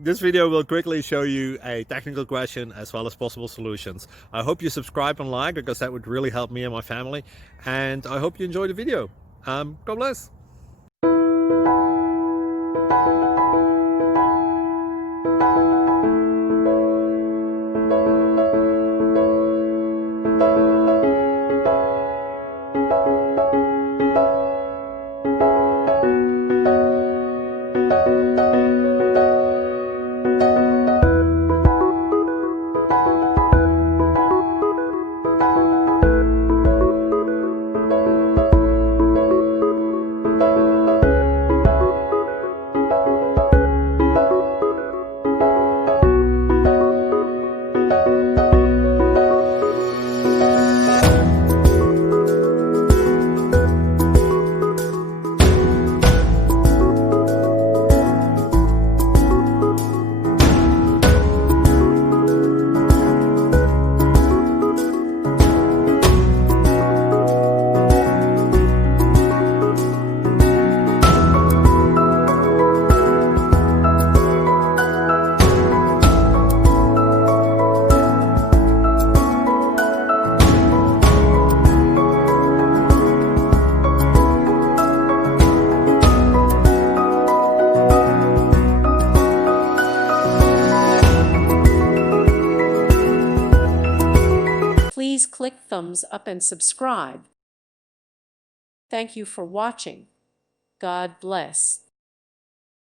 This video will quickly show you a technical question as well as possible solutions. I hope you subscribe and like, because that would really help me and my family. And I hope you enjoy the video. God bless. Please click thumbs up and subscribe. Thank you for watching. God bless.